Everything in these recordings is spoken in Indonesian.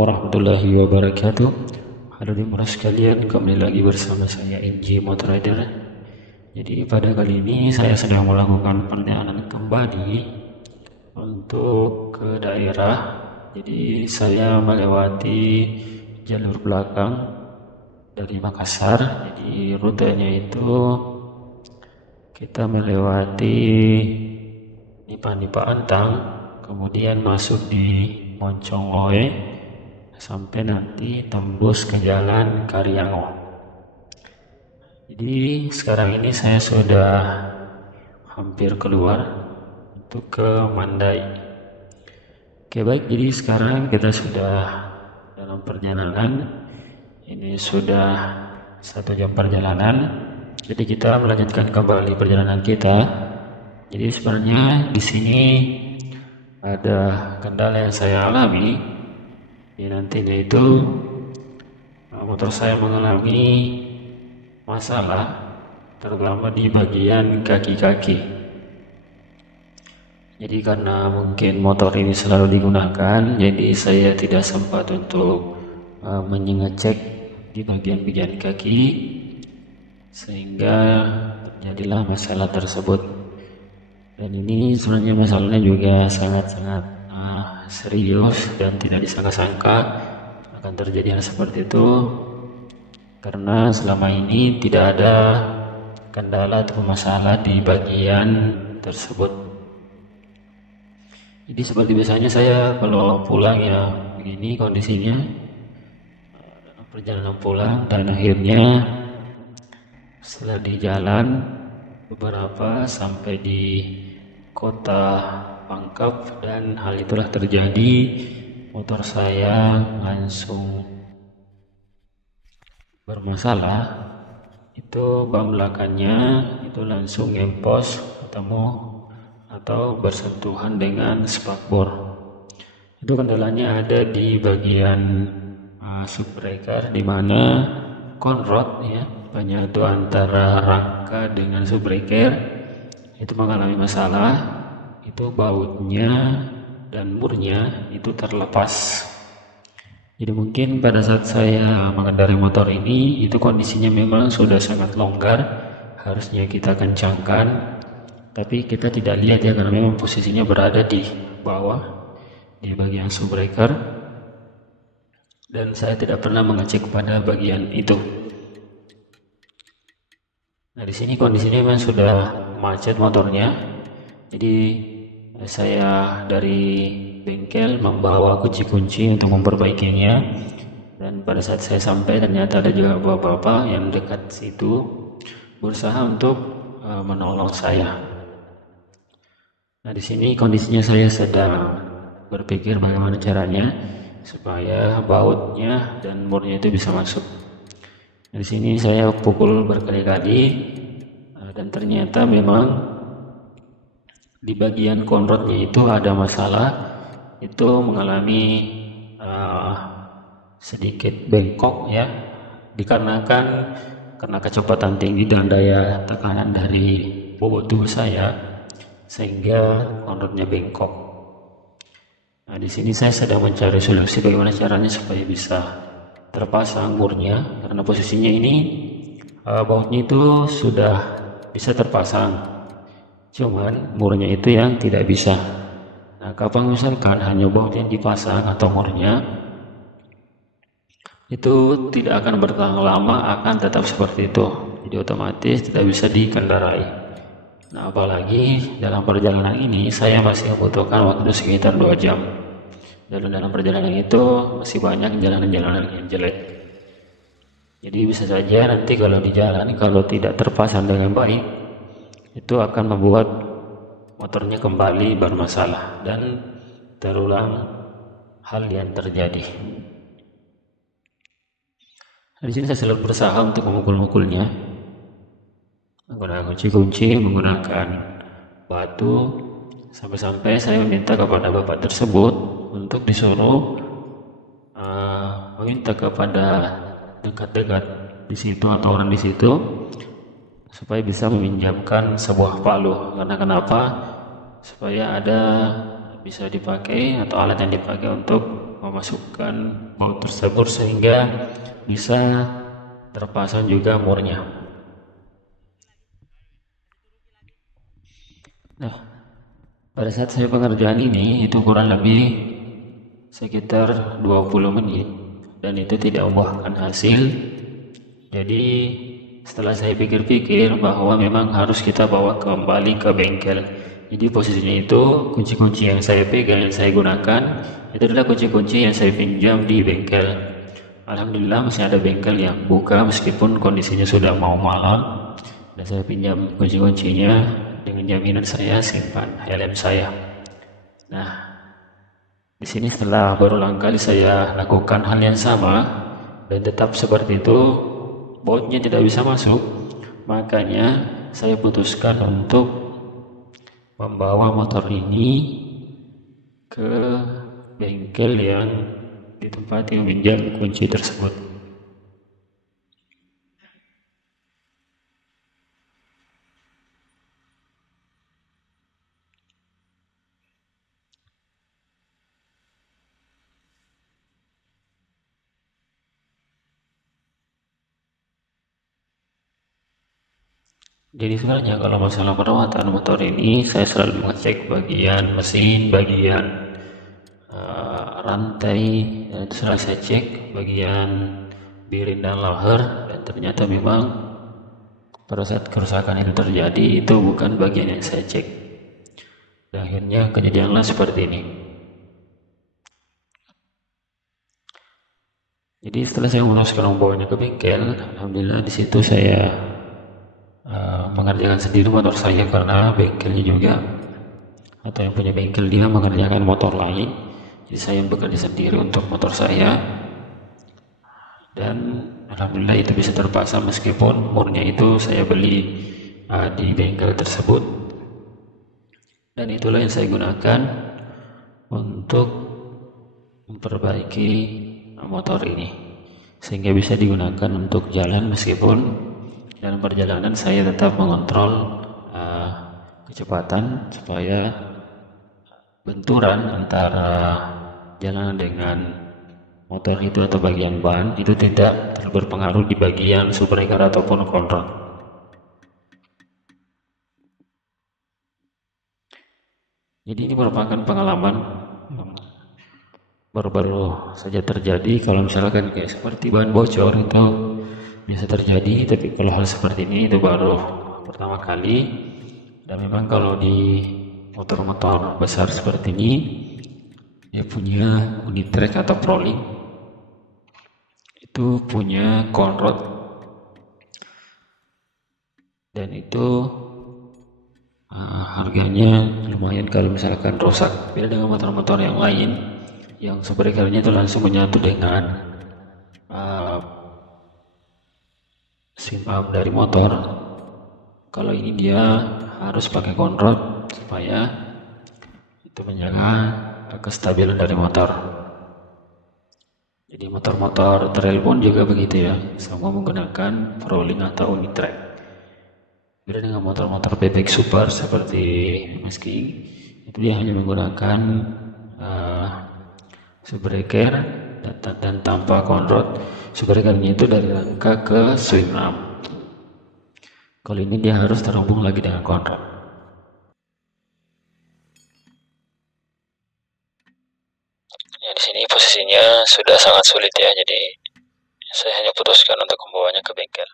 warahmatullahi wabarakatuh. Halo dimana sekalian, kembali lagi bersama saya MJ Motorrider. Jadi pada kali ini saya sedang melakukan perjalanan kembali untuk ke daerah. Jadi saya melewati jalur belakang dari Makassar. Jadi rutenya itu kita melewati Nipa Antang, kemudian masuk di Moncongloe sampai nanti tembus ke jalan Karyango. Jadi sekarang ini saya sudah hampir keluar untuk ke Mandai. Oke baik, jadi sekarang kita sudah dalam perjalanan. Ini sudah 1 jam perjalanan. Jadi kita melanjutkan kembali perjalanan kita. Jadi sebenarnya di sini ada kendala yang saya alami. Nantinya itu motor saya mengalami masalah, terutama di bagian kaki-kaki. Jadi karena mungkin motor ini selalu digunakan, jadi saya tidak sempat untuk mengecek di bagian kaki, sehingga terjadilah masalah tersebut. Dan ini sebenarnya masalahnya juga sangat-sangat serius dan tidak disangka-sangka akan terjadi hal seperti itu, karena selama ini tidak ada kendala atau masalah di bagian tersebut. Jadi seperti biasanya saya kalau pulang ya begini kondisinya, perjalanan pulang, dan akhirnya setelah di jalan beberapa sampai di kota Pangkep, dan hal itulah terjadi, motor saya langsung bermasalah. Itu ban belakangnya itu langsung ngempos ketemu atau bersentuhan dengan spakbor. Itu kendalanya ada di bagian subbreaker, di mana konrod ya, penyatu antara rangka dengan subbreaker itu mengalami masalah. Itu bautnya dan murnya itu terlepas. Jadi mungkin pada saat saya mengendarai motor ini, itu kondisinya memang sudah sangat longgar, harusnya kita kencangkan, tapi kita tidak lihat ya, karena memang posisinya berada di bawah di bagian subbreaker, dan saya tidak pernah mengecek pada bagian itu. Nah di sini kondisinya memang sudah macet motornya. Jadi saya dari bengkel membawa kunci-kunci untuk memperbaikinya, dan pada saat saya sampai ternyata ada juga bapak-bapak yang dekat situ berusaha untuk menolong saya. Nah di sini kondisinya saya sedang berpikir bagaimana caranya supaya bautnya dan murnya itu bisa masuk. Di sini saya pukul berkali-kali, dan ternyata memang di bagian konrodnya itu ada masalah, itu mengalami sedikit bengkok ya, dikarenakan karena kecepatan tinggi dan daya tekanan dari bobot tubuh saya, sehingga konrodnya bengkok. Nah di sini saya sedang mencari solusi bagaimana caranya supaya bisa terpasang murnya, karena posisinya ini bautnya itu sudah bisa terpasang, cuman murnya itu yang tidak bisa. Nah kapan misalkan hanya baut yang dipasang atau murnya, itu tidak akan bertahan lama, akan tetap seperti itu, jadi otomatis tidak bisa dikendarai. Nah apalagi dalam perjalanan ini saya masih membutuhkan waktu sekitar 2 jam, dan dalam perjalanan itu masih banyak jalanan-jalanan yang jelek. Jadi bisa saja nanti kalau di jalan, kalau tidak terpasang dengan baik, itu akan membuat motornya kembali bermasalah dan terulang hal yang terjadi. Nah, di sini saya selalu berusaha untuk memukul-mukulnya menggunakan kunci-kunci, menggunakan batu, sampai-sampai saya meminta kepada bapak tersebut untuk disuruh meminta kepada dekat-dekat di situ atau orang di situ supaya bisa meminjamkan sebuah palu. Karena kenapa? Supaya ada bisa dipakai atau alat yang dipakai untuk memasukkan baut tersebut sehingga bisa terpasang juga murnya. Nah, pada saat saya pengerjaan ini itu kurang lebih sekitar 20 menit dan itu tidak membuahkan hasil. Jadi setelah saya pikir-pikir bahwa memang harus kita bawa kembali ke bengkel. Jadi posisinya itu kunci-kunci yang saya pegang, yang saya gunakan itu adalah kunci-kunci yang saya pinjam di bengkel. Alhamdulillah masih ada bengkel yang buka meskipun kondisinya sudah mau malam, dan saya pinjam kunci-kuncinya dengan jaminan saya simpan helm saya. Nah, di sini setelah berulang kali saya lakukan hal yang sama dan tetap seperti itu, bautnya tidak bisa masuk, makanya saya putuskan untuk membawa motor ini ke bengkel yang ditempati meminjam kunci tersebut. Jadi sebenarnya kalau masalah perawatan motor ini saya selalu mengecek bagian mesin, bagian rantai, dan setelah saya cek bagian bearing dan leher, dan ternyata memang pada saat kerusakan itu terjadi itu bukan bagian yang saya cek, dan akhirnya kejadianlah seperti ini. Jadi setelah saya memutuskan membawanya ke bengkel, alhamdulillah di situ saya mengerjakan sendiri motor saya karena bengkelnya juga atau yang punya bengkel dia mengerjakan motor lain, jadi saya bekerja sendiri untuk motor saya, dan alhamdulillah itu bisa terpasang meskipun murnya itu saya beli di bengkel tersebut, dan itulah yang saya gunakan untuk memperbaiki motor ini sehingga bisa digunakan untuk jalan, meskipun dalam perjalanan saya tetap mengontrol kecepatan supaya benturan antara jalan dengan motor itu atau bagian ban itu tidak terlalu berpengaruh di bagian subbreaker ataupun kontrol. Jadi ini merupakan pengalaman baru-baru saja terjadi. Kalau misalkan kayak seperti ban bocor itu bisa terjadi, tapi kalau hal seperti ini itu baru pertama kali. Dan memang kalau di motor-motor besar seperti ini dia punya unit track atau prolink itu punya conrod, dan itu harganya lumayan kalau misalkan rusak. Beda dengan motor-motor yang lain yang subbreakernya itu langsung menyatu dengan simpang dari motor. Kalau ini dia harus pakai conrod supaya itu menjaga kestabilan dari motor. Jadi motor-motor trail pun juga begitu ya, semua menggunakan prolink atau unit track. Beda dengan motor-motor bebek super seperti Meski, itu dia hanya menggunakan subbreaker dan tanpa conrod. Subbreakernya itu dari rangka ke swing arm. Kalau ini dia harus terhubung lagi dengan conrod. Ya, di sini posisinya sudah sangat sulit ya, jadi saya hanya putuskan untuk membawanya ke bengkel.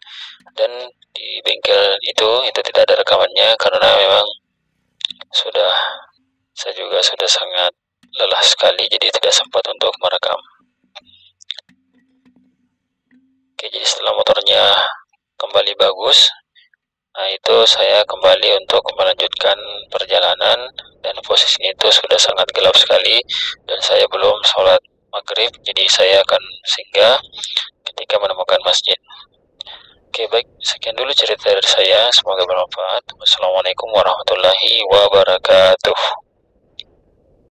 Dan di bengkel itu tidak ada rekamannya karena memang saya juga sudah sangat lelah sekali, jadi tidak sempat untuk merekam. Oke, jadi setelah motornya kembali bagus, nah itu saya kembali untuk melanjutkan perjalanan, dan posisinya itu sudah sangat gelap sekali dan saya belum sholat maghrib, jadi saya akan singgah ketika menemukan masjid. Oke, baik, sekian dulu cerita dari saya, semoga bermanfaat. Wassalamualaikum warahmatullahi wabarakatuh.